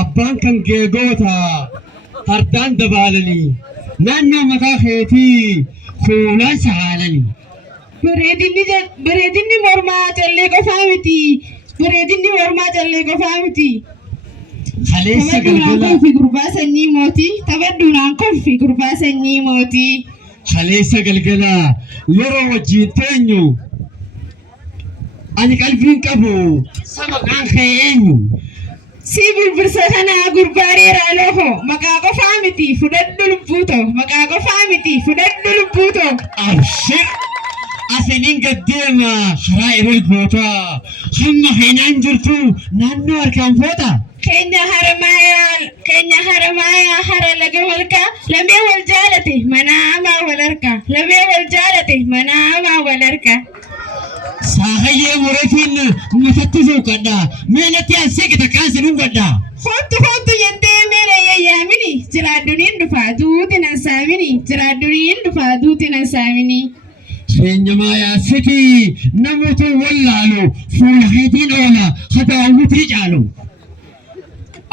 Abbaan kan geegoota hardaan dabaalanii naannoo mataa keetii fuulaan sahaalanii. Bareedinni mormaa callee qofaa miti. Bareedinni mormaa callee qofaa miti. Kaleessa galgala kolfi gurbaa sanyii mootii. Taphaddunaan kolfi gurbaa sanyii mootii. Kaleessa galgala yeroo wajjin teenyu ani qalbiin qabu sama kan kee eenyu. Si birbirsa kanaa gurbaa dheeraa loho maqaa qofaa miti fudhadhu lubbuuto maqaa qofaa miti fudhadhu lubbuuto. Abshir asiniin gaddeema karaa ergoota hamma keenyaan jirtu naannoo harkaan foota. Keenya haramaayaa hara laga walkaa lamee wal jaalate manaamaa wal harka lamee wal jaalate manaamaa wal harka. Sahayyee mureetiin matatti suuqadha meenatti anseekita kaasinuun gadha. Hoottu jettee meela yayyaamini jiraadduuniin dhufaa duutiin ansaamini jiraadduuniin dhufaa duutiin ansaamini. Keenya maayaasiti namoota wallaalu fuula keetiin oola hadaawwitii caalu.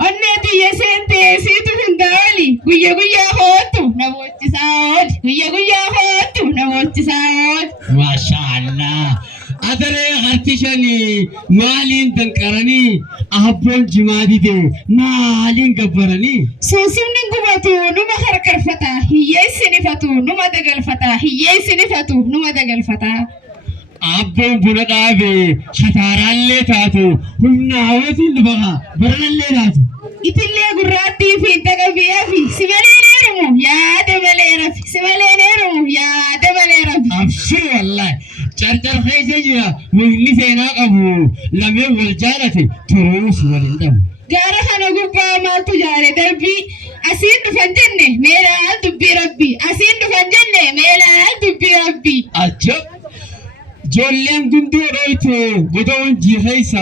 Onneetu yeseentee siitu hundaa'oli guyyaa hoottu namoochisaa ooli guyyaa hoottu namoochisaa ooli. Maashaallah. Adaree harkishanii maaliin danqaranii abboon jimaadite maaliin gabbaranii. Suusuun gubatu numa harkarfata hiyyeessi nifatu numa dagalfata hiyyeessi nifatu numa dagalfata. Abboon buna dhaabe shataaraallee taatu humna hawwatiin dhufaqa baranallee taatu. Itillee gurraattii fi dagabiyaa fi sibiilee neerumu yaada malee rafi sibiilee neerumu yaada malee rafi. Abshir wallahi. Carcar keessa jira mukni seenaa qabu lameen wal jaalate turuus waliin dhabu. Gaara kana gubbaa maaltu jaare darbii asiin dhufan jenne meelaal dubbii rabbii asiin dhufan jenne meelaal dubbii rabbii. Ajab! Ijoolleen gundoo dhooyte godoon jiikeessa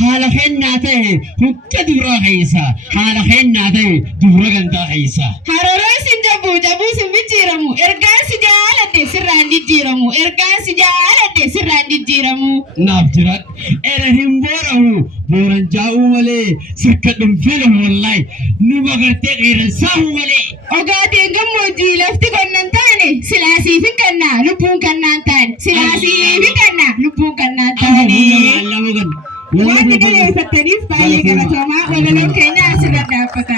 haala kennaa ta'e hunda dubraa keessa haala kennaa ta'e dubra gandaa keessa. Hararoo sin jabuu sin jijjiiramu ergaan si jaaladhe sirraan jijjiiramu ergaan si jaaladhe sirraan jijjiiramu. Naaf jiran era hin boorahu booran jaa'uu malee sirka dhuunfee wallahi nu magartee qeeransaa'uu malee. Ogaatiin gammoojjii lafti qonnan taane silaasiif hin kannaa lubbuun kannaan taane silaasiif hin kannaa lubbuun kannaan taane. Waan daleeffattaniif baay'ee galatoomaa walaloon keenya asirra dhaabbata.